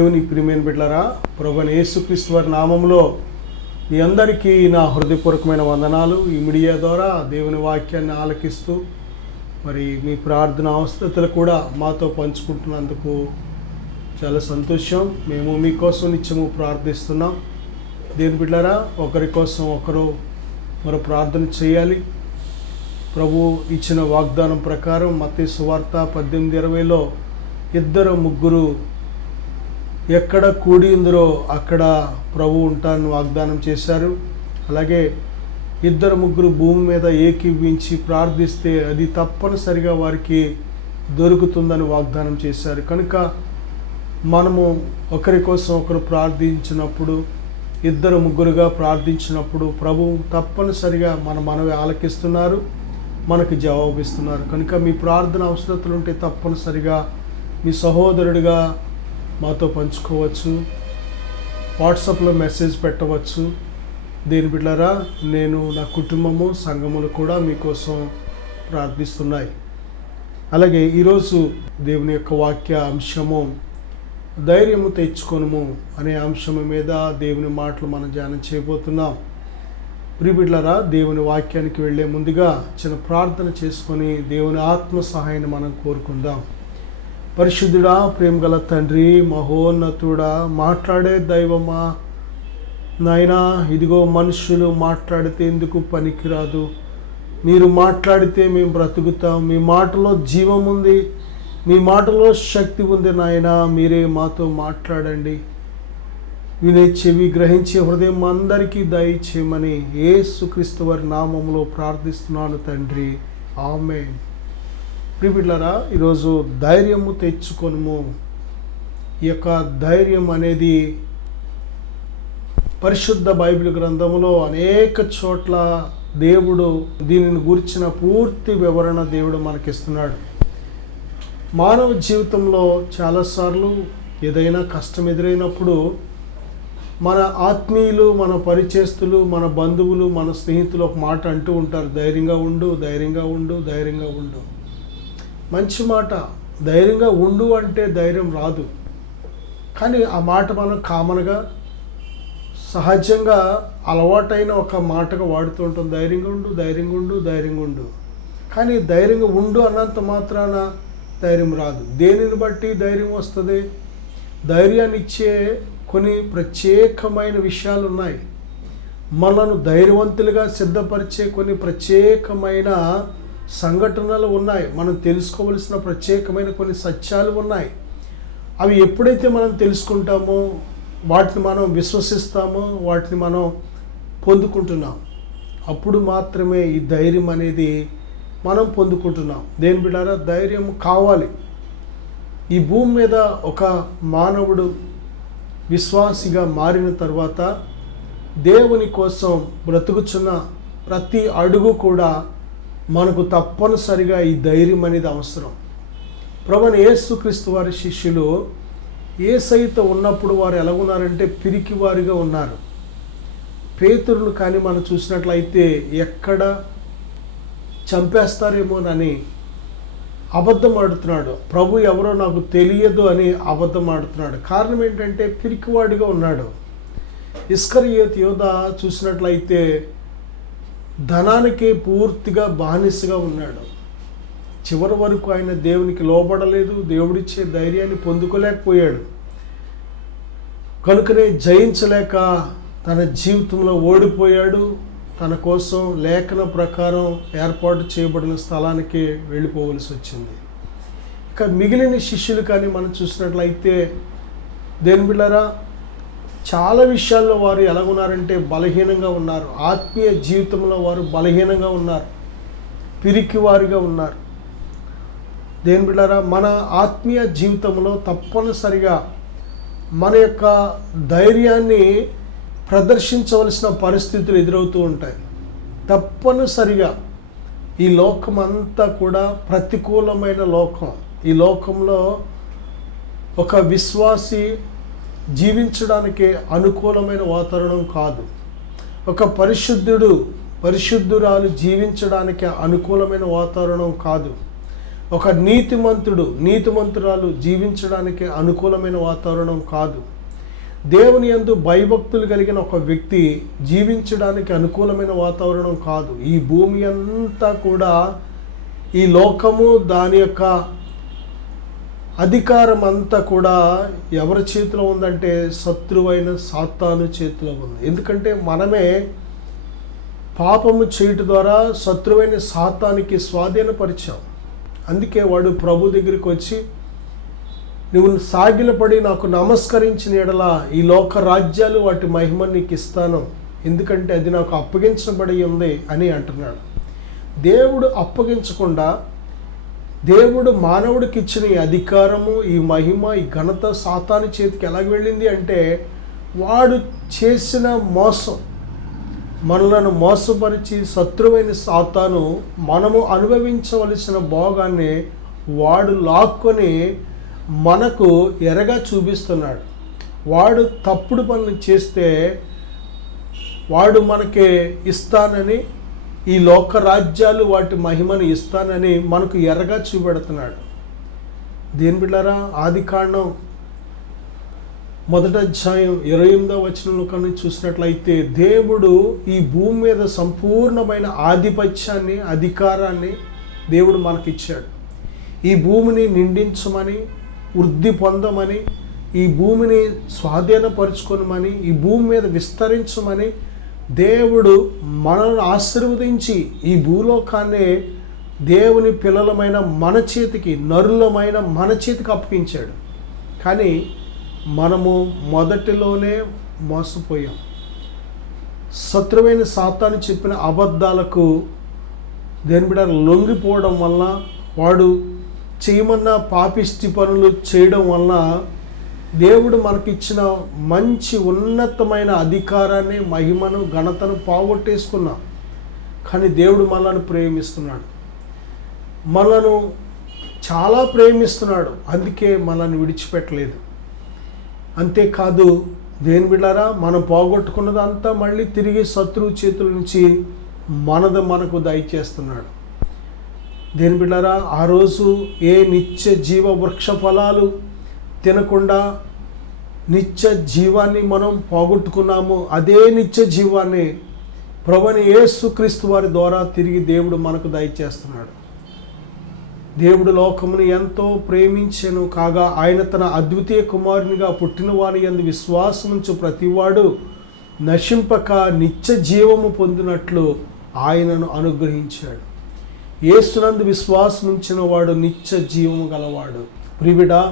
దేవుని ప్రియమైన బిడ్డలారా, ప్రభువైన యేసుక్రీస్తు వారి నామములో మీ అందరికీ నా హృదయపూర్వకమైన వందనాలు. ఈ మీడియా ద్వారా దేవుని వాక్యాన్ని ఆలకిస్తూ మరి మీ ప్రార్థన అవసరతలు కూడా మాతో పంచుకుంటున్నందుకు చాలా సంతోషం. మేము మీకోసం నిత్యము ప్రార్థిస్తున్నాం. దేవుని బిడ్డలారా, ఒకరి కోసం ఒకరు మరో ప్రార్థన చేయాలి. ప్రభు ఇచ్చిన వాగ్దానం ప్రకారం మత్తయి సువార్త 18:20లో ఇద్దరు ముగ్గురు ఎక్కడ కూడి ఉందరో అక్కడ ప్రభు ఉంటారని వాగ్దానం చేశారు. అలాగే ఇద్దరు ముగ్గురు భూమి మీద ఏకీవించి ప్రార్థిస్తే అది తప్పనిసరిగా వారికి దొరుకుతుందని వాగ్దానం చేశారు. కనుక మనము ఒకరి కోసం ఒకరు ప్రార్థించినప్పుడు, ఇద్దరు ముగ్గురుగా ప్రార్థించినప్పుడు ప్రభు తప్పనిసరిగా మనవి ఆలకిస్తున్నారు, మనకు జవాబిస్తున్నారు. కనుక మీ ప్రార్థన అవసరతలు ఉంటే తప్పనిసరిగా మీ సహోదరుడిగా మాతో పంచుకోవచ్చు. వాట్సాప్లో మెసేజ్ పెట్టవచ్చు. దేని బిడ్డలారా, నేను నా కుటుంబము సంఘములు కూడా మీకోసం ప్రార్థిస్తున్నాయి. అలాగే ఈరోజు దేవుని యొక్క వాక్య అంశము ధైర్యము తెచ్చుకొనుము అనే అంశము మీద దేవుని మాటలు మనం ధ్యానం చేయబోతున్నాం. ప్రియ బిడ్డలారా, దేవుని వాక్యానికి వెళ్ళే ముందుగా చిన్న ప్రార్థన చేసుకొని దేవుని ఆత్మ సహాయాన్ని మనం కోరుకుందాం. పరిశుద్ధుడా, ప్రేమగల తండ్రి, మహోన్నతుడా, మాట్లాడే దైవమా, నాయనా, ఇదిగో మనుషులు మాట్లాడితే ఎందుకు పనికిరాదు, మీరు మాట్లాడితే మేము బ్రతుకుతాం. మీ మాటలో జీవం ఉంది, మీ మాటలో శక్తి ఉంది. నాయనా, మీరే మాతో మాట్లాడండి. వినే చెవి, గ్రహించే హృదయం అందరికీ దయచేయమని యేసుక్రీస్తు వారి నామములో ప్రార్థిస్తున్నాను తండ్రి, ఆమేన్. ప్రియబిడ్డలారా, ఈరోజు ధైర్యము తెచ్చుకొనుము. ఈ యొక్క ధైర్యం అనేది పరిశుద్ధ బైబిల్ గ్రంథంలో అనేక చోట్ల దేవుడు దీనిని గురించిన పూర్తి వివరణ దేవుడు మనకిస్తున్నాడు. మానవ జీవితంలో చాలాసార్లు ఏదైనా కష్టం ఎదురైనప్పుడు మన ఆత్మీయులు, మన పరిచయస్తులు, మన బంధువులు, మన స్నేహితులు ఒక మాట అంటూ ఉంటారు, ధైర్యంగా ఉండు, ధైర్యంగా ఉండు, ధైర్యంగా ఉండు. మంచి మాట. ధైర్యంగా ఉండు అంటే ధైర్యం రాదు, కానీ ఆ మాట మనం కామన్గా సహజంగా అలవాటైన ఒక మాటగా వాడుతూ ఉంటాం. ధైర్యంగా ఉండు, ధైర్యంగా ఉండు, ధైర్యంగా ఉండు. కానీ ధైర్యంగా ఉండు అన్నంత మాత్రాన ధైర్యం రాదు. దేనిని బట్టి ధైర్యం వస్తుంది? ధైర్యాన్ని ఇచ్చే కొన్ని ప్రత్యేకమైన విషయాలు ఉన్నాయి. మనను ధైర్యవంతులుగా సిద్ధపరిచే కొన్ని ప్రత్యేకమైన సంఘటనలు ఉన్నాయి. మనం తెలుసుకోవలసిన ప్రత్యేకమైన కొన్ని సత్యాలు ఉన్నాయి. అవి ఎప్పుడైతే మనం తెలుసుకుంటామో, వాటిని మనం విశ్వసిస్తామో, వాటిని మనం పొందుకుంటున్నాం, అప్పుడు మాత్రమే ఈ ధైర్యం అనేది మనం పొందుకుంటున్నాం. దేని బిడ్డారా, ధైర్యం కావాలి. ఈ భూమి మీద ఒక మానవుడు విశ్వాసిగా మారిన తర్వాత దేవుని కోసం బ్రతుకుచున్న ప్రతి అడుగు కూడా మనకు తప్పనిసరిగా ఈ ధైర్యం అనేది అవసరం. ప్రభువైన యేసుక్రీస్తు వారి శిష్యులు యేసయ్యతో ఉన్నప్పుడు వారు ఎలాగున్నారంటే పిరికివారిగా ఉన్నారు. పేతురును కానీ మనం చూసినట్లయితే ఎక్కడ చంపేస్తారేమోనని అబద్ధం ఆడుతున్నాడు. ప్రభు ఎవరో నాకు తెలియదు అని అబద్ధం ఆడుతున్నాడు. కారణం ఏంటంటే పిరికివాడిగా ఉన్నాడు. ఇస్కరియోతు యోధ చూసినట్లయితే ధనానికి పూర్తిగా బానిసగా ఉన్నాడు. చివరి వరకు ఆయన దేవునికి లోబడలేదు, దేవుడిచ్చే ధైర్యాన్ని పొందుకోలేకపోయాడు. కనుకనే జయించలేక తన జీవితంలో ఓడిపోయాడు. తన కోసం లేఖన ప్రకారం ఏర్పాటు చేయబడిన స్థలానికి వెళ్ళిపోవలసి వచ్చింది. ఇక మిగిలిన శిష్యులు కానీ మనం చూసినట్లయితే దేని బిడ్డలారా, చాలా విషయాల్లో వారు ఎలాగున్నారంటే బలహీనంగా ఉన్నారు. ఆత్మీయ జీవితంలో వారు బలహీనంగా ఉన్నారు, పిరికివారిగా ఉన్నారు. దేని బిడ్డలారా, మన ఆత్మీయ జీవితంలో తప్పనిసరిగా మన యొక్క ధైర్యాన్ని ప్రదర్శించవలసిన పరిస్థితులు ఎదురవుతూ ఉంటాయి. తప్పనిసరిగా ఈ లోకం అంతా కూడా ప్రతికూలమైన లోకం. ఈ లోకంలో ఒక విశ్వాసి జీవించడానికి అనుకూలమైన వాతావరణం కాదు. ఒక పరిశుద్ధురాలు జీవించడానికి అనుకూలమైన వాతావరణం కాదు. ఒక నీతిమంతురాలు జీవించడానికి అనుకూలమైన వాతావరణం కాదు. దేవుని యందు భయభక్తులు కలిగిన ఒక వ్యక్తి జీవించడానికి అనుకూలమైన వాతావరణం కాదు. ఈ భూమి అంతా కూడా, ఈ లోకము దాని యొక్క అధికారం అంతా కూడా ఎవరి చేతిలో ఉందంటే శత్రువైన సాతాను చేతిలో ఉంది. ఎందుకంటే మనమే పాపము చేయటం ద్వారా శత్రువైన సాతానికి స్వాధీనపరిచాం. అందుకే వాడు ప్రభు దగ్గరికి వచ్చి, నువ్వు సాగిలపడి నాకు నమస్కరించిన ఎడల ఈ లోక రాజ్యాలు వాటి మహిమ నీకు ఇస్తాను, ఎందుకంటే అది నాకు అప్పగించబడి ఉంది అని అంటున్నాడు. దేవుడు అప్పగించకుండా దేవుడు మానవుడికి ఇచ్చిన ఈ అధికారము, ఈ మహిమ, ఈ ఘనత సాతాను చేతికి ఎలాగ వెళ్ళింది అంటే, వాడు చేసిన మోసం, మనలను మోసపరిచి శత్రువైన సాతాను మనము అనుభవించవలసిన భోగాన్ని వాడు లాక్కొని మనకు ఎరగా చూపిస్తున్నాడు. వాడు తప్పుడు పనులు చేస్తే వాడు మనకి ఇస్తానని, ఈ లోక రాజ్యాలు వాటి మహిమను ఇస్తానని మనకు ఎర్రగా చూపెడుతున్నాడు. దేని బిడ్డారా, ఆదికాండం 1వ అధ్యాయం 28వ వచనంలో కనుక చూసినట్లయితే, దేవుడు ఈ భూమి మీద సంపూర్ణమైన ఆధిపత్యాన్ని, అధికారాన్ని దేవుడు మనకిచ్చాడు. ఈ భూమిని నిండించమని, వృద్ధి పొందమని, ఈ భూమిని స్వాధీనపరుచుకోమని, ఈ భూమి మీద విస్తరించమని దేవుడు మనల్ని ఆశీర్వదించి ఈ భూలోకాన్ని దేవుని పిల్లలమైన మన చేతికి, నరులమైన మన చేతికి అప్పగించాడు. కానీ మనము మొదటిలోనే మోసపోయాం. శత్రువైన సాతాను చెప్పిన అబద్ధాలకు దేని బిడ్డ లొంగిపోవడం వల్ల, వాడు చేయమన్న పాపిష్టి పనులు చేయడం వల్ల దేవుడు మనకిచ్చిన మంచి ఉన్నతమైన అధికారాన్ని, మహిమను, ఘనతను పోగొట్టేసుకున్నాం. కానీ దేవుడు మనల్ని ప్రేమిస్తున్నాడు, మనను చాలా ప్రేమిస్తున్నాడు. అందుకే మనల్ని విడిచిపెట్టలేదు. అంతేకాదు దేని బిడ్డారా, మనం పోగొట్టుకున్నదంతా మళ్ళీ తిరిగి శత్రువు చేతుల నుంచి మనకు దయచేస్తున్నాడు. దేని బిడ్డారా, ఆ రోజు ఏ నిత్య జీవ వృక్ష ఫలాలు తినకుండా నిత్య జీవాన్ని మనం పోగొట్టుకున్నాము, అదే నిత్య జీవాన్ని ప్రభువైన యేసుక్రీస్తు వారి ద్వారా తిరిగి దేవుడు మనకు దయచేస్తున్నాడు. దేవుడు లోకమును ఎంతో ప్రేమించెను కాగా, ఆయన తన అద్వితీయ కుమారునిగా పుట్టిన వాని యందు విశ్వాసముంచు ప్రతివాడు నశింపక నిత్య జీవము పొందినట్లు ఆయనను అనుగ్రహించాడు. యేసునందు విశ్వాసముంచిన వాడు నిత్య జీవము గలవాడు. ప్రియుడా,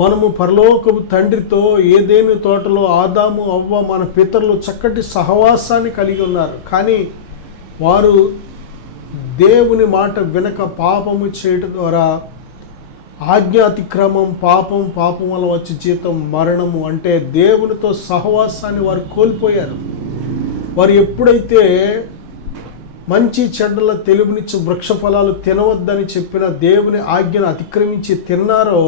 మనము పరలోకపు తండ్రితో ఏదేని తోటలో ఆదాము, అవ్వ మన పితరులు చక్కటి సహవాసాన్ని కలిగి ఉన్నారు. కానీ వారు దేవుని మాట వినక పాపము చేయటం ద్వారా ఆజ్ఞాతిక్రమం, పాపం వల్ల వచ్చే జీతం మరణము, అంటే దేవునితో సహవాసాన్ని వారు కోల్పోయారు. వారు ఎప్పుడైతే మంచి చెడ్డల తెలుగునిచ్చి వృక్ష ఫలాలు తినవద్దని చెప్పిన దేవుని ఆజ్ఞను అతిక్రమించి తిన్నారో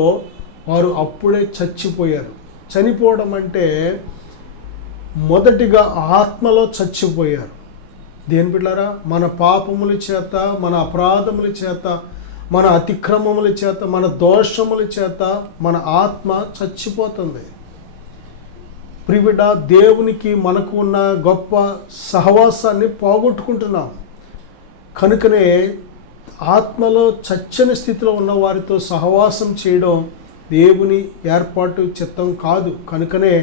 వారు అప్పుడే చచ్చిపోయారు. చనిపోవడం అంటే మొదటిగా ఆత్మలో చచ్చిపోయారు. దేని బిడ్డారా, మన పాపముల చేత, మన అపరాధముల చేత, మన అతిక్రమముల చేత, మన దోషముల చేత మన ఆత్మ చచ్చిపోతుంది. ప్రియుడ, దేవునికి మనకు ఉన్న గొప్ప సహవాసాన్ని పోగొట్టుకుంటున్నాం. కనుకనే ఆత్మలో చచ్చని స్థితిలో ఉన్న వారితో సహవాసం చేయడం దేవుని ఏర్పాటు, చిత్తం కాదు. కనుకనే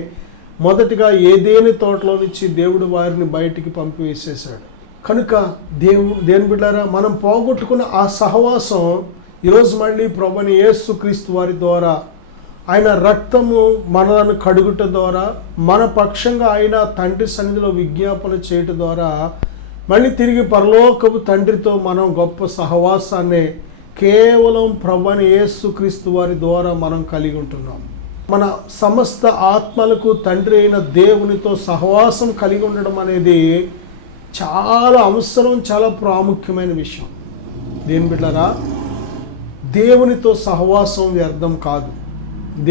మొదటిగా ఏదేని తోటలో నుంచి దేవుడు వారిని బయటికి పంపివేసేసాడు. కనుక దేని బిడ్డారా, మనం పోగొట్టుకున్న ఆ సహవాసం ఈరోజు మళ్ళీ ప్రభువైన యేసుక్రీస్తు వారి ద్వారా, ఆయన రక్తము మనలను కడుగుట ద్వారా, మన పక్షంగా ఆయన తండ్రి సన్నిధిలో విజ్ఞాపన చేయటం ద్వారా మళ్ళీ తిరిగి పరలోకపు తండ్రితో మనం గొప్ప సహవాసాన్ని కేవలం ప్రభువైన యేసుక్రీస్తు వారి ద్వారా మనం కలిగి ఉంటున్నాం. మన సమస్త ఆత్మలకు తండ్రి అయిన దేవునితో సహవాసం కలిగి ఉండడం అనేది చాలా అవసరం, చాలా ప్రాముఖ్యమైన విషయం. దేని బిడ్డలారా, దేవునితో సహవాసం వ్యర్థం కాదు.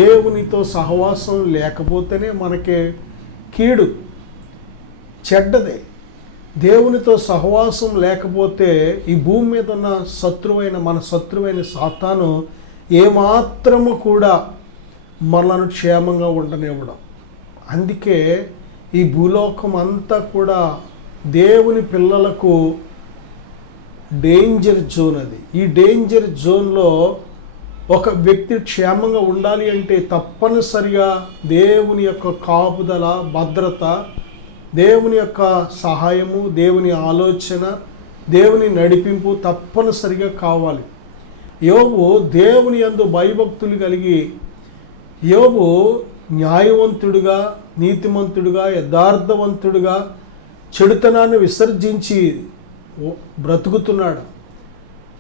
దేవునితో సహవాసం లేకపోతేనే మనకి కీడు, చెడ్డదే. దేవునితో సహవాసం లేకపోతే ఈ భూమి మీద ఉన్న మన శత్రువైన సాతాను ఏమాత్రము కూడా మనలను క్షేమంగా ఉండనివ్వడం. అందుకే ఈ భూలోకం అంతా కూడా దేవుని పిల్లలకు డేంజర్ జోన్. అది ఈ డేంజర్ జోన్లో ఒక వ్యక్తి క్షేమంగా ఉండాలి అంటే తప్పనిసరిగా దేవుని యొక్క కాపుదల, భద్రత, దేవుని యొక్క సహాయము, దేవుని ఆలోచన, దేవుని నడిపింపు తప్పనిసరిగా కావాలి. యోబు దేవుని యందు భయభక్తులు కలిగి, యోబు న్యాయవంతుడుగా, నీతిమంతుడుగా, యథార్థవంతుడుగా చెడుతనాన్ని విసర్జించి బ్రతుకుతున్నాడు.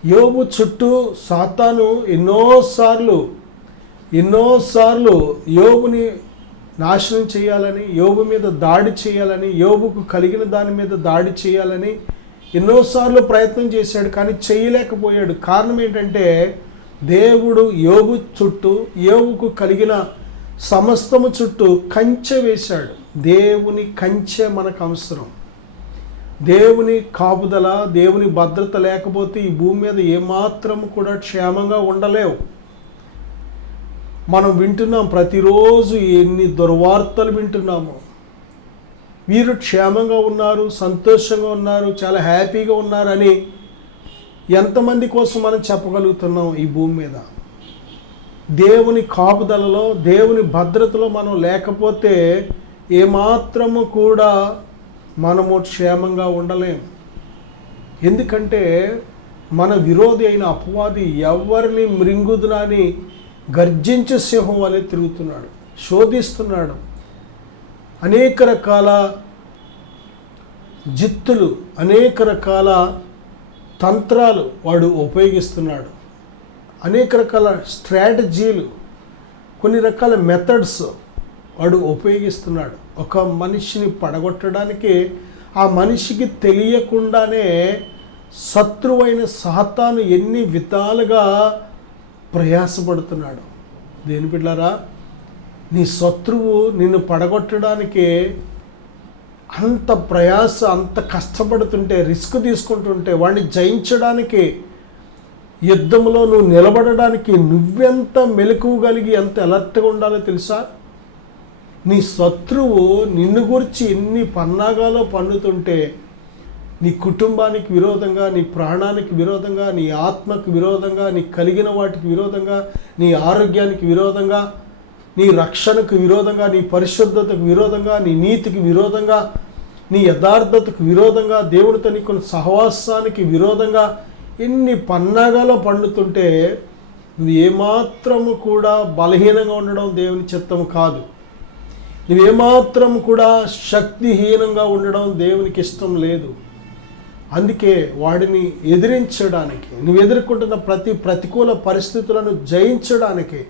యోబు చుట్టూ సాతాను ఎన్నోసార్లు యోబుని నాశనం చేయాలని, యోబు మీద దాడి చేయాలని, యోబుకు కలిగిన దాని మీద దాడి చేయాలని ఎన్నోసార్లు ప్రయత్నం చేశాడు, కానీ చేయలేకపోయాడు. కారణం ఏంటంటే దేవుడు యోబు చుట్టూ, యోబుకు కలిగిన సమస్తము చుట్టూ కంచె వేశాడు. దేవుని కంచె మనకు అవసరం. దేవుని కాపుదల, దేవుని భద్రత లేకపోతే ఈ భూమి మీద ఏమాత్రం కూడా క్షేమంగా ఉండలేవు. మనం వింటున్నాం, ప్రతిరోజు ఎన్ని దుర్వార్తలు వింటున్నాము. వీరు క్షేమంగా ఉన్నారు, సంతోషంగా ఉన్నారు, చాలా హ్యాపీగా ఉన్నారని ఎంతమంది కోసం మనం చెప్పగలుగుతున్నాం? ఈ భూమి మీద దేవుని కాపుదలలో, దేవుని భద్రతలో మనం లేకపోతే ఏమాత్రము కూడా మనము క్షేమంగా ఉండలేం. ఎందుకంటే మన విరోధి అయిన అపవాది ఎవరిని మృంగుదునని గర్జించే సింహం వలె తిరుగుతున్నాడు, శోధిస్తున్నాడు. అనేక రకాల జిత్తులు, అనేక రకాల తంత్రాలు వాడు ఉపయోగిస్తున్నాడు. అనేక రకాల స్ట్రాటజీలు, కొన్ని రకాల మెథడ్స్ వాడు ఉపయోగిస్తున్నాడు. ఒక మనిషిని పడగొట్టడానికి ఆ మనిషికి తెలియకుండానే శత్రువైన సాతాను ఎన్ని విధాలుగా ప్రయాసపడుతున్నాడు. దేని బిడ్డలారా, నీ శత్రువు నిన్ను పడగొట్టడానికి అంత ప్రయాస, అంత కష్టపడుతుంటే, రిస్క్ తీసుకుంటుంటే, వాడిని జయించడానికి, యుద్ధంలో నువ్వు నిలబడడానికి నువ్వెంత మెలకువ కలిగి ఎంత అలర్ట్గా ఉండాలో తెలుసా? నీ శత్రువు నిన్ను గురించి ఎన్ని పన్నాగాలో పన్నుతుంటే, నీ కుటుంబానికి విరోధంగా, నీ ప్రాణానికి విరోధంగా, నీ ఆత్మకు విరోధంగా, నీ కలిగిన వాటికి విరోధంగా, నీ ఆరోగ్యానికి విరోధంగా, నీ రక్షణకు విరోధంగా, నీ పరిశుద్ధతకు విరోధంగా, నీ నీతికి విరోధంగా, నీ యథార్థతకు విరోధంగా, దేవుడితో నీకున్న సహవాసానికి విరోధంగా ఎన్ని పన్నాగాలో పండుతుంటే నువ్వు ఏమాత్రము కూడా బలహీనంగా ఉండడం దేవుని చిత్తము కాదు. నువ్వేమాత్రం కూడా శక్తిహీనంగా ఉండడం దేవునికి ఇష్టం లేదు. అందుకే వాడిని ఎదిరించడానికి, నువ్వు ఎదుర్కొంటున్న ప్రతి ప్రతికూల పరిస్థితులను జయించడానికి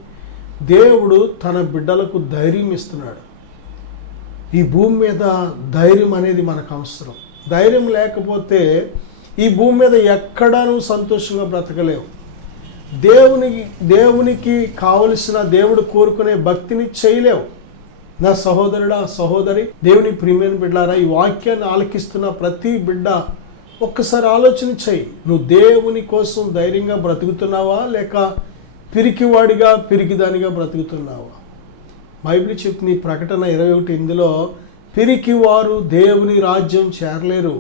దేవుడు తన బిడ్డలకు ధైర్యం ఇస్తున్నాడు. ఈ భూమి మీద ధైర్యం అనేది మనకు అవసరం. ధైర్యం లేకపోతే ఈ భూమి మీద ఎక్కడా నువ్వు సంతోషంగా బ్రతకలేవు. దేవునికి కావలసిన, దేవుడు కోరుకునే భక్తిని చేయలేవు. నా సహోదరుడా, సహోదరి, దేవుని ప్రియమైన బిడ్డలారా, ఈ వాక్యాన్ని ఆలకిస్తున్న ప్రతి బిడ్డ ఒక్కసారి ఆలోచన చెయ్యి. నువ్వు దేవుని కోసం ధైర్యంగా బ్రతుకుతున్నావా, లేక పిరికివాడిగా, పిరికిదానిగా బ్రతుకుతున్నావా? బైబిల్ చెప్తుంది, ప్రకటన 21:8 పిరికివారు దేవుని రాజ్యం చేరలేరు.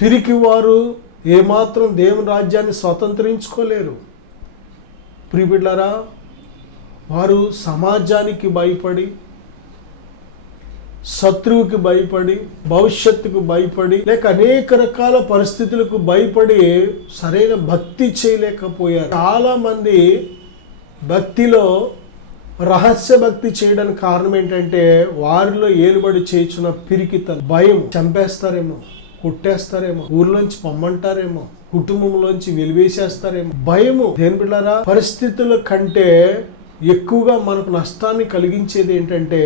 పిరికివారు ఏమాత్రం దేవుని రాజ్యాన్ని స్వతంత్రించుకోలేరు. ప్రియబిడ్డలారా, వారు సమాజానికి భయపడి, శత్రువుకి భయపడి, భవిష్యత్తుకు భయపడి, లేక అనేక రకాల పరిస్థితులకు భయపడి సరైన భక్తి చేయలేకపోయారు. చాలామంది భక్తిలో రహస్య భక్తి చేయడానికి కారణం ఏంటంటే వారిలో ఏలుబడి చేయుచున్న పిరికితనం, భయం. చంపేస్తారేమో, కొట్టేస్తారేమో, ఊర్లోంచి పొమ్మంటారేమో, కుటుంబంలోంచి వెలివేసేస్తారేమో, భయము. దేని బిడ్డలారా, పరిస్థితుల కంటే ఎక్కువగా మనకు నష్టాన్ని కలిగించేది ఏంటంటే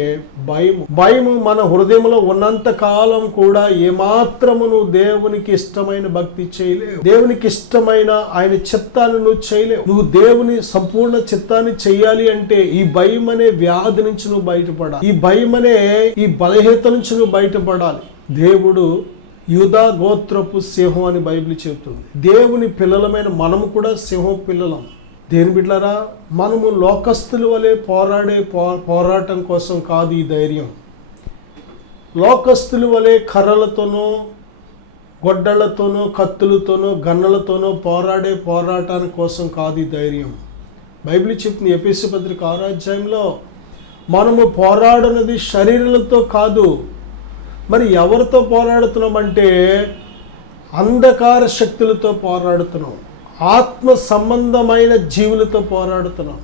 భయము. భయము మన హృదయంలో ఉన్నంత కాలం కూడా ఏమాత్రము నువ్వు దేవునికి ఇష్టమైన భక్తి చేయలేవు. దేవునికి ఇష్టమైన ఆయన చిత్తాన్ని నువ్వు చేయలేవు. నువ్వు దేవుని సంపూర్ణ చిత్తాన్ని చెయ్యాలి అంటే ఈ భయం అనే వ్యాధి నుంచి నువ్వు బయటపడాలి. ఈ భయం అనే ఈ బలహీనత నుంచి నువ్వు బయటపడాలి. దేవుడు యూదా గోత్రపు సింహం అని బైబిల్ చెబుతుంది. దేవుని పిల్లలమైన మనము కూడా సింహం పిల్లలం. దేని బిడ్డలారా, మనము లోకస్తుల వలె పోరాటం కోసం కాదు ఈ ధైర్యం. లోకస్తుల వలె కర్రలతోనో గొడ్డళ్లతోనో కత్తులతోనో గన్నలతోనో పోరాటాని కోసం కాదు ఈ ధైర్యం. బైబిల్ చెప్తుంది ఎఫెసీ పత్రిక 6వ అధ్యాయంలో, మనము పోరాడునది శరీరాలతో కాదు. మరి ఎవరితో పోరాడుతున్నామంటే అంధకార శక్తులతో పోరాడుతున్నాం, ఆత్మ సంబంధమైన జీవులతో పోరాడుతున్నాం,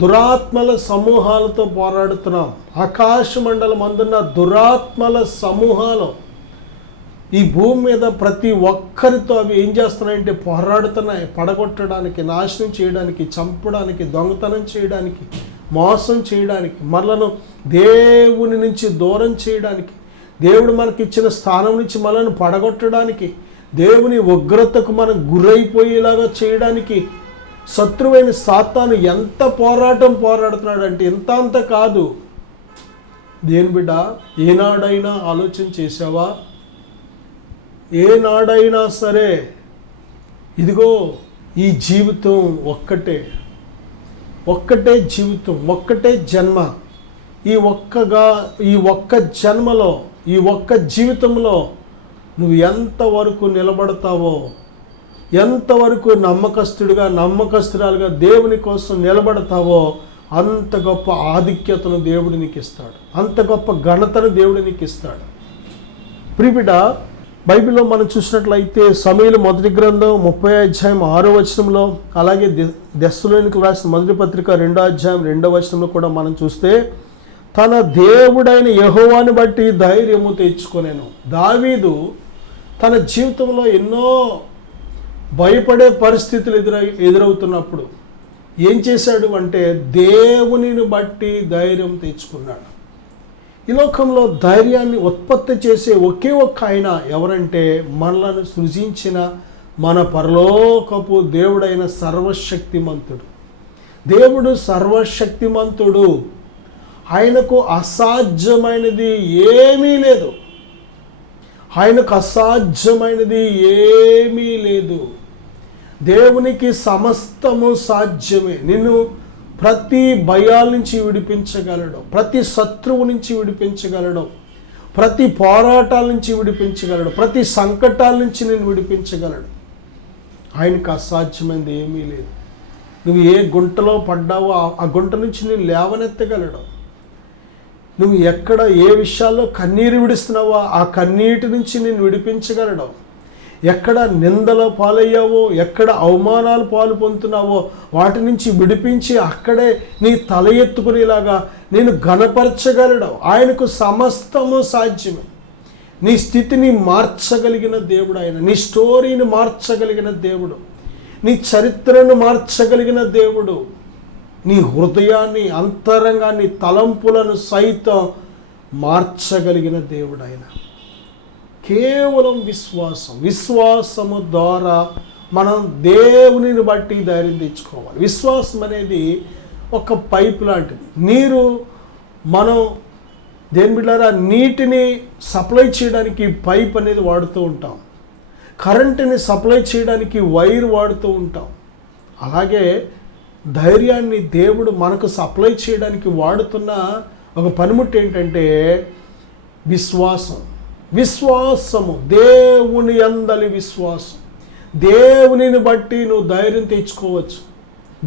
దురాత్మల సమూహాలతో పోరాడుతున్నాం. ఆకాశ మండలం అందున్న దురాత్మల సమూహాలు ఈ భూమి మీద ప్రతి ఒక్కరితో అవి ఏం చేస్తున్నాయంటే పోరాడుతున్నాయి. పడగొట్టడానికి, నాశనం చేయడానికి, చంపడానికి, దొంగతనం చేయడానికి, మోసం చేయడానికి, మనలను దేవుని నుంచి దూరం చేయడానికి, దేవుడు మనకిచ్చిన స్థానం నుంచి మనల్ని పడగొట్టడానికి, దేవుని ఉగ్రతకు మనం గురైపోయేలాగా చేయడానికి శత్రువైన సాతాను ఎంత పోరాడుతున్నాడు అంటే ఇంత అంత కాదు. దేని బిడ్డ, ఏనాడైనా ఆలోచన చేసావా? ఏనాడైనా సరే ఇదిగో ఈ జీవితం ఒక్కటే జీవితం, ఒక్కటే జన్మ. ఈ ఒక్క జన్మలో, ఈ ఒక్క జీవితంలో నువ్వు ఎంతవరకు నిలబడతావో, ఎంతవరకు నమ్మకస్తురాలుగా దేవుని కోసం నిలబడతావో అంత గొప్ప ఆధిక్యతను దేవుడు నీకు ఇస్తాడు, అంత గొప్ప ఘనతను దేవుడు నీకు ఇస్తాడు. ప్రియబిడ్డ, బైబిల్లో మనం చూసినట్లయితే సమూయేలు మొదటి గ్రంథం 30వ అధ్యాయం 6వ వచనంలో, అలాగే దెస్సలోనికీయులకు రాసిన మొదటి పత్రిక 2వ అధ్యాయం 2వ వచనంలో కూడా మనం చూస్తే, తన దేవుడైన యెహోవాను బట్టి ధైర్యము తెచ్చుకొనెను. దావీదు తన జీవితంలో ఎన్నో భయపడే పరిస్థితులు ఎదురవుతున్నప్పుడు ఏం చేశాడు అంటే దేవునిని బట్టి ధైర్యం తెచ్చుకున్నాడు. ఈ లోకంలో ధైర్యాన్ని ఉత్పత్తి చేసే ఒకే ఒక్క ఆయన ఎవరంటే మనలను సృజించిన మన పరలోకపు దేవుడైన సర్వశక్తిమంతుడు. దేవుడు సర్వశక్తిమంతుడు, ఆయనకు అసాధ్యమైనది ఏమీ లేదు. ఆయనకు అసాధ్యమైనది ఏమీ లేదు. దేవునికి సమస్తము సాధ్యమే. నిన్ను ప్రతి భయాల నుంచి విడిపించగలడు, ప్రతి శత్రువు నుంచి విడిపించగలడు, ప్రతి పోరాటాల నుంచి విడిపించగలడు, ప్రతి సంకటాల నుంచి నేను విడిపించగలడు. ఆయనకు అసాధ్యమైనది ఏమీ లేదు. నువ్వు ఏ గుంటలో పడ్డావో ఆ గుంట నుంచి నేను లేవనెత్తగలడు. నువ్వు ఎక్కడ ఏ విషయాల్లో కన్నీరు విడుస్తున్నావో ఆ కన్నీటి నుంచి నేను విడిపించగలడు. ఎక్కడ నిందల పాలయ్యావో, ఎక్కడ అవమానాలు పాలు పొందుతున్నావో వాటి నుంచి విడిపించి అక్కడే నీ తల ఎత్తుకునేలాగా నేను ఘనపరచగలడు. ఆయనకు సమస్తము సాధ్యమే. నీ స్థితిని మార్చగలిగిన దేవుడు ఆయన. నీ స్టోరీని మార్చగలిగిన దేవుడు, నీ చరిత్రను మార్చగలిగిన దేవుడు, నీ హృదయాన్ని, అంతరంగాన్ని, తలంపులను సైతం మార్చగలిగిన దేవుడు ఆయన. కేవలం విశ్వాసము ద్వారా మనం దేవునిని బట్టి ధైర్యం తెచ్చుకోవాలి. విశ్వాసం అనేది ఒక పైప్ లాంటిది. నీరు మనం దేని బిడ్డారా నీటిని సప్లై చేయడానికి పైప్ అనేది వాడుతూ ఉంటాం, కరెంటుని సప్లై చేయడానికి వైర్ వాడుతూ ఉంటాం. అలాగే ధైర్యాన్ని దేవుడు మనకు సప్లై చేయడానికి వాడుతున్న ఒక పనిముట్టు ఏంటంటే విశ్వాసము, దేవుని యందలి విశ్వాసం. దేవునిని బట్టి నువ్వు ధైర్యం తెచ్చుకోవచ్చు.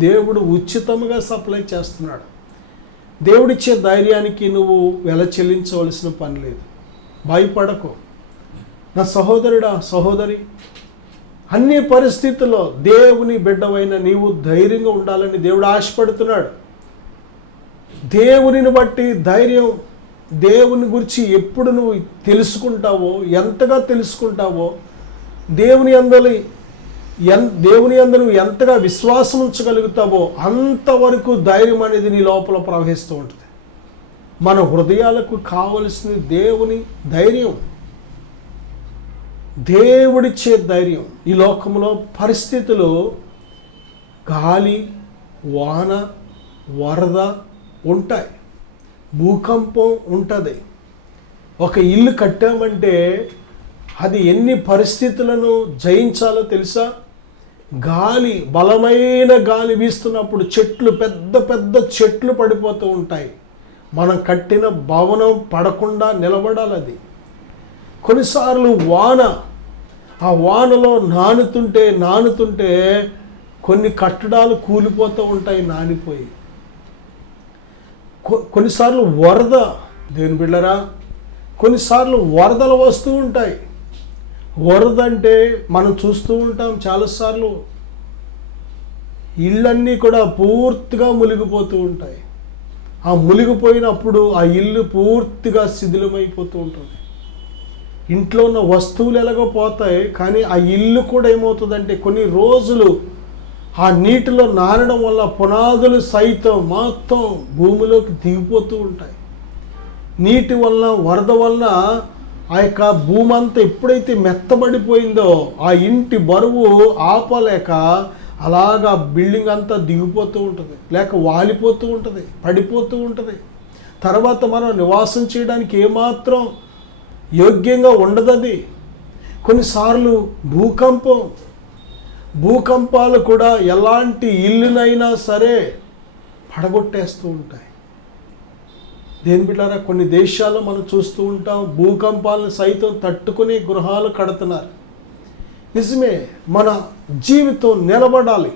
దేవుడు ఉచితంగా సప్లై చేస్తున్నాడు. దేవుడిచ్చే ధైర్యానికి నువ్వు వెల చెల్లించవలసిన పని లేదు. భయపడకు నా సహోదరుడా, సహోదరి. అన్ని పరిస్థితుల్లో దేవుని బిడ్డవైన నీవు ధైర్యంగా ఉండాలని దేవుడు ఆశపడుతున్నాడు. దేవునిని బట్టి ధైర్యం, దేవుని గురించి ఎప్పుడు నువ్వు తెలుసుకుంటావో, ఎంతగా తెలుసుకుంటావో, దేవుని యందు నువ్వు ఎంతగా విశ్వాసం ఉంచగలుగుతావో అంతవరకు ధైర్యం అనేది నీ లోపల ప్రవహిస్తూ ఉంటుంది. మన హృదయాలకు కావలసిన దేవుని ధైర్యం, దేవుడిచ్చే ధైర్యం. ఈ లోకంలో పరిస్థితులు, గాలి, వాన, వరద ఉంటాయి, భూకంపం ఉంటుంది. ఒక ఇల్లు కట్టామంటే అది ఎన్ని పరిస్థితులను జయించాలో తెలుసా? గాలి, బలమైన గాలి వీస్తున్నప్పుడు చెట్లు, పెద్ద పెద్ద చెట్లు పడిపోతూ ఉంటాయి. మనం కట్టిన భవనం పడకుండా నిలబడాలి. అది కొన్నిసార్లు వాన, ఆ వానలో నానుతుంటే కొన్ని కట్టడాలు కూలిపోతూ ఉంటాయి, నానిపోయి. కొన్నిసార్లు వరద, దేవుని బిడ్డలారా, కొన్నిసార్లు వరదలు వస్తూ ఉంటాయి. వరద అంటే మనం చూస్తూ ఉంటాం చాలాసార్లు, ఇళ్ళన్నీ కూడా పూర్తిగా మునిగిపోతూ ఉంటాయి. ఆ మునిగిపోయినప్పుడు ఆ ఇల్లు పూర్తిగా శిథిలమైపోతూ ఉంటుంది. ఇంట్లో ఉన్న వస్తువులు ఎలాగో పోతాయి, కానీ ఆ ఇల్లు కూడా ఏమవుతుందంటే కొన్ని రోజులు ఆ నీటిలో నానడం వల్ల పునాదులు సైతం మొత్తం భూమిలోకి దిగిపోతూ ఉంటాయి. నీటి వల్ల, వరద వల్ల ఆ యొక్క భూమి అంతా ఎప్పుడైతే మెత్తబడిపోయిందో ఆ ఇంటి బరువు ఆపలేక అలాగా బిల్డింగ్ అంతా దిగిపోతూ ఉంటుంది, లేక వాలిపోతూ ఉంటుంది, పడిపోతూ ఉంటుంది. తర్వాత మనం నివాసం చేయడానికి ఏమాత్రం యోగ్యంగా ఉండదు. అది కొన్నిసార్లు భూకంపాలు కూడా ఎలాంటి ఇల్లునైనా సరే పడగొట్టేస్తూ ఉంటాయి. దేని బిడ్డారా, కొన్ని దేశాల్లో మనం చూస్తూ ఉంటాం, భూకంపాలను సైతం తట్టుకునే గృహాలు కడుతున్నారు. నిజమే, మన జీవితం నిలబడాలి.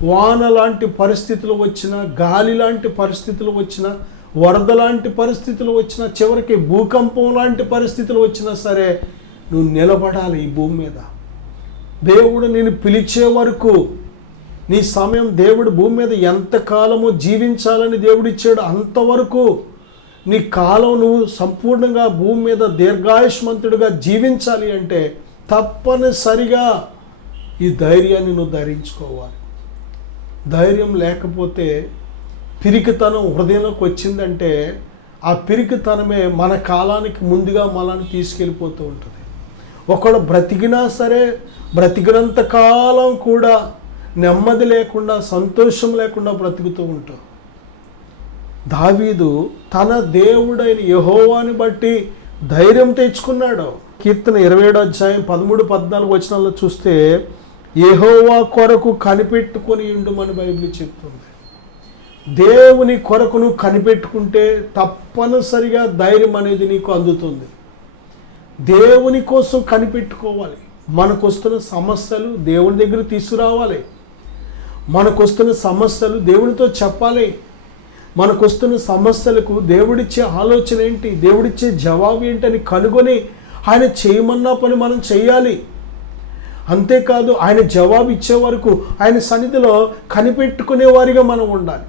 వాన లాంటి పరిస్థితులు వచ్చినా, గాలి లాంటి పరిస్థితులు వచ్చినా, వరద లాంటి పరిస్థితులు వచ్చినా, చివరికి భూకంపం లాంటి పరిస్థితులు వచ్చినా సరే నువ్వు నిలబడాలి ఈ భూమి మీద. దేవుడు నేను పిలిచే వరకు నీ సమయం, దేవుడు భూమి మీద ఎంతకాలమో జీవించాలని దేవుడిచ్చాడు అంతవరకు నీ కాలం నువ్వు సంపూర్ణంగా భూమి మీద దీర్ఘాయుష్మంతుడిగా జీవించాలి అంటే తప్పనిసరిగా ఈ ధైర్యాన్ని నువ్వు ధరించుకోవాలి. ధైర్యం లేకపోతే, పిరికితనం హృదయంలోకి వచ్చిందంటే ఆ పిరికితనమే మన కాలానికి ముందుగా మనల్ని తీసుకెళ్ళిపోతూ ఉంటుంది. ఒకడు బ్రతికినా సరే బ్రతికినంత కాలం కూడా నెమ్మది లేకుండా, సంతోషం లేకుండా బ్రతుకుతూ ఉంటాం. దావీదు తన దేవుడైన యెహోవాని బట్టి ధైర్యం తెచ్చుకున్నాడు. కీర్తన 27వ అధ్యాయం 13-14 వచనాల్లో చూస్తే యెహోవా కొరకు కనిపెట్టుకొని ఉండుమని బైబిల్ చెప్తుంది. దేవుని కొరకు నువ్వు కనిపెట్టుకుంటే తప్పనిసరిగా ధైర్యం అనేది నీకు అందుతుంది. దేవుని కోసం కనిపెట్టుకోవాలి. మనకు వస్తున్న సమస్యలు దేవుని దగ్గర తీసుకురావాలి. మనకు వస్తున్న సమస్యలు దేవునితో చెప్పాలి. మనకు వస్తున్న సమస్యలకు దేవుడిచ్చే ఆలోచన ఏంటి, దేవుడిచ్చే జవాబు ఏంటని కనుగొని ఆయన చేయమన్న పని మనం చేయాలి. అంతేకాదు, ఆయన జవాబు ఇచ్చే వరకు ఆయన సన్నిధిలో కనిపెట్టుకునే వారిగా మనం ఉండాలి.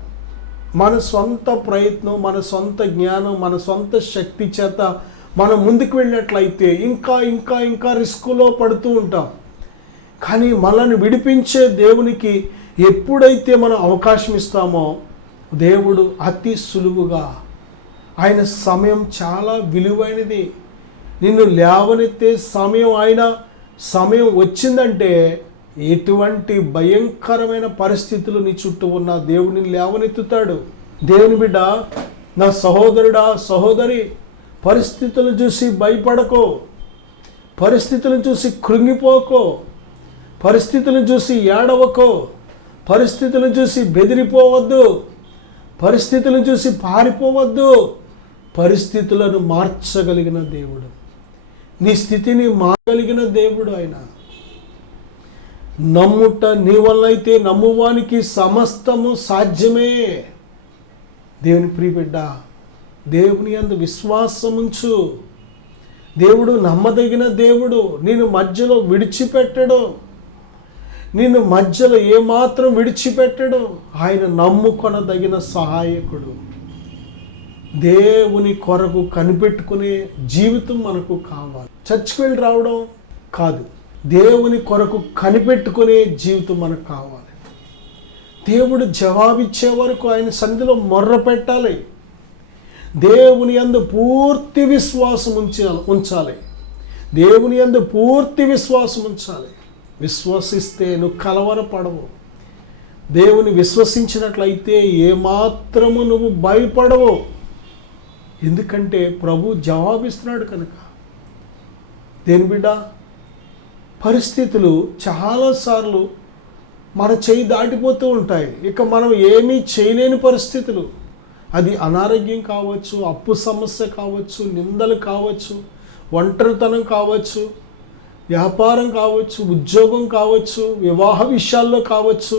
మన సొంత ప్రయత్నం, మన సొంత జ్ఞానం, మన సొంత శక్తి చేత మనం ముందుకు వెళ్ళినట్లయితే ఇంకా ఇంకా ఇంకా రిస్కులో పడుతూ ఉంటాం. కానీ మనల్ని విడిపించే దేవునికి ఎప్పుడైతే మనం అవకాశం ఇస్తామో దేవుడు అతి సులువుగా, ఆయన సమయం చాలా విలువైనది. నిన్ను లేవనెత్తే సమయం వచ్చిందంటే ఎటువంటి భయంకరమైన పరిస్థితులు నీ చుట్టూ ఉన్న దేవుడిని లేవనెత్తుతాడు. దేవుని బిడ్డ, నా సహోదరుడా, సహోదరి, పరిస్థితులను చూసి భయపడకో, పరిస్థితులను చూసి కృంగిపోకో, పరిస్థితులను చూసి ఏడవకో, పరిస్థితులను చూసి బెదిరిపోవద్దు, పరిస్థితులను చూసి పారిపోవద్దు. పరిస్థితులను మార్చగలిగిన దేవుడు, నీ స్థితిని మారగలిగిన దేవుడు ఆయన. నమ్ముట నీ వల్ల అయితే నమ్మువానికి సమస్తము సాధ్యమే. దేవుని ప్రియబిడ్డ, దేవుని యందు విశ్వాసముంచు. దేవుడు నమ్మదగిన దేవుడు. నేను మధ్యలో విడిచిపెట్టడు, నిన్ను మధ్యలో ఏమాత్రం విడిచిపెట్టడు. ఆయన నమ్ముకొనదగిన సహాయకుడు. దేవుని కొరకు కనిపెట్టుకునే జీవితం మనకు కావాలి. చర్చికి వెళ్ళి రావడం కాదు, దేవుని కొరకు కనిపెట్టుకునే జీవితం మనకు కావాలి. దేవుడు జవాబిచ్చే వరకు ఆయన సన్నిధిలో మొర్ర పెట్టాలి. దేవుని యందు పూర్తి విశ్వాసం ఉంచాలి. దేవుని యందు పూర్తి విశ్వాసం ఉంచాలి. విశ్వసిస్తే నువ్వు కలవరపడవు. దేవుని విశ్వసించినట్లయితే ఏమాత్రము నువ్వు భయపడవు. ఎందుకంటే ప్రభు జవాబిస్తున్నాడు కనుక. దేని బిడ్డ, పరిస్థితులు చాలాసార్లు మన చేయి దాటిపోతూ ఉంటాయి. ఇక మనం ఏమీ చేయలేని పరిస్థితులు. అది అనారోగ్యం కావచ్చు, అప్పు సమస్య కావచ్చు, నిందలు కావచ్చు, ఒంటరితనం కావచ్చు, వ్యాపారం కావచ్చు, ఉద్యోగం కావచ్చు, వివాహ విషయాల్లో కావచ్చు,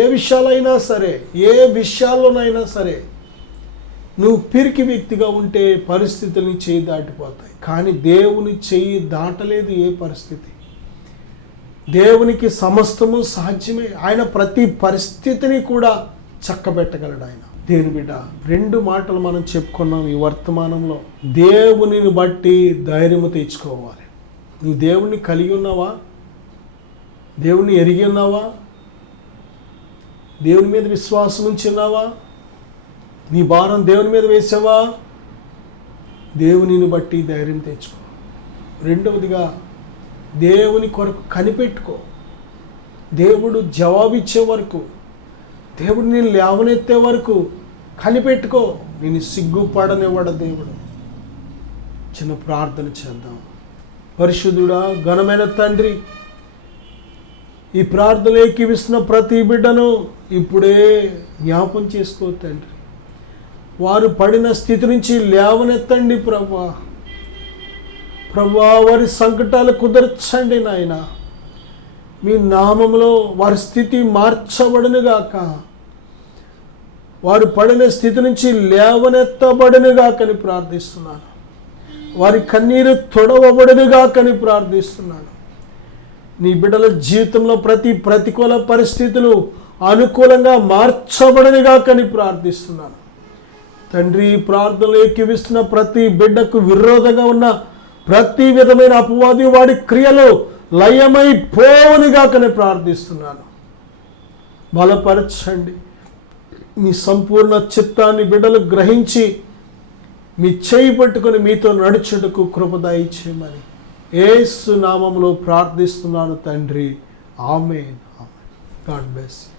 ఏ విషయాల్లోనైనా సరే నువ్వు పిరికి వ్యక్తిగా ఉంటే పరిస్థితుల్ని చేయి దాటిపోతాయి. కానీ దేవుని చేయి దాటలేదు ఏ పరిస్థితి. దేవునికి సమస్తము సాధ్యమే. ఆయన ప్రతి పరిస్థితిని కూడా చక్కబెట్టగలడు ఆయన. దేని బిడ్డ, 2 మాటలు మనం చెప్పుకున్నాం ఈ వర్తమానంలో. దేవునిని బట్టి ధైర్యము తెచ్చుకోవాలి. నువ్వు దేవుణ్ణి కలిగి ఉన్నావా? దేవుణ్ణి ఎరిగి ఉన్నావా? దేవుని మీద విశ్వాసం ఉంచున్నావా? నీ భారం దేవుని మీద వేసావా? దేవునిని బట్టి ధైర్యం తెచ్చుకో. రెండవదిగా, దేవుని కొరకు కనిపెట్టుకో. దేవుడు జవాబిచ్చే వరకు, దేవుడు నేను లేవనెత్తే వరకు కనిపెట్టుకో. నేను సిగ్గుపడనివ్వడు దేవుడు. చిన్న ప్రార్థన చేద్దాం. పరిశుద్ధుడా, ఘనమైన తండ్రి, ఈ ప్రార్థన ఏకీవిస్తున్న ప్రతి బిడ్డను ఇప్పుడే జ్ఞాపం చేసుకో తండ్రి. వారు పడిన స్థితి నుంచి లేవనెత్తండి ప్రభువా. ప్రభువా, వారి సంకటాలు కుదర్చండి నాయన. మీ నామములో వారి స్థితి మార్చబడునుగాక. వారు పడిన స్థితి నుంచి లేవనెత్తబడునుగాకని ప్రార్థిస్తున్నాను. వారి కన్నీరు తొడవబడునుగాకని ప్రార్థిస్తున్నాను. నీ బిడ్డల జీవితంలో ప్రతి ప్రతికూల పరిస్థితులు అనుకూలంగా మార్చబడునుగాకని ప్రార్థిస్తున్నాను తండ్రి. ప్రార్థనలు ఏకీవిస్తున్న ప్రతి బిడ్డకు విరోధంగా ఉన్న ప్రతి విధమైన అపవాది వాడి క్రియలు లయమైపోవునుగాకని ప్రార్థిస్తున్నాను. బలపరచండి. మీ సంపూర్ణ చిత్తాన్ని బిడ్డలు గ్రహించి మీ చేయి పట్టుకొని మీతో నడుచుటకు కృప దయచేయమని యేసు నామములో ప్రార్థిస్తున్నాను తండ్రి. ఆమేన్. God bless you.